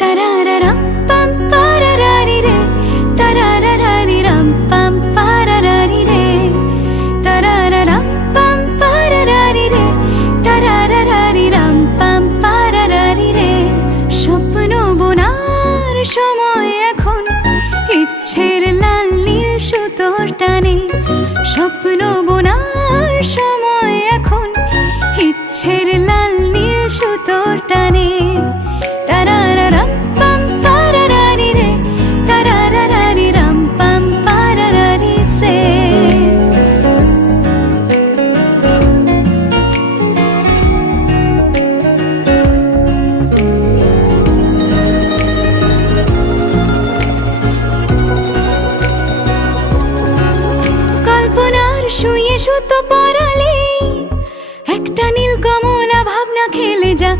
Tarararam pam pararari re, tarararari ram pam pararari re, tarararam pam pararari re, tarararari ram pam pararari re. স্বপ্ন বোনার সময় এখন, ইচ্ছের লাল নীল সুতোর টানে। স্বপ্ন বোনার সময় এখন, ইচ্ছের লাল নীল সুতোর টানে। তারারারাম পাম পারারারি রে, তারারারারি রাম পাম পারারারি রে। কল্পনার শুয়ে সুতো পরালে একটা নীল কমলা ভাবনা খেলে যা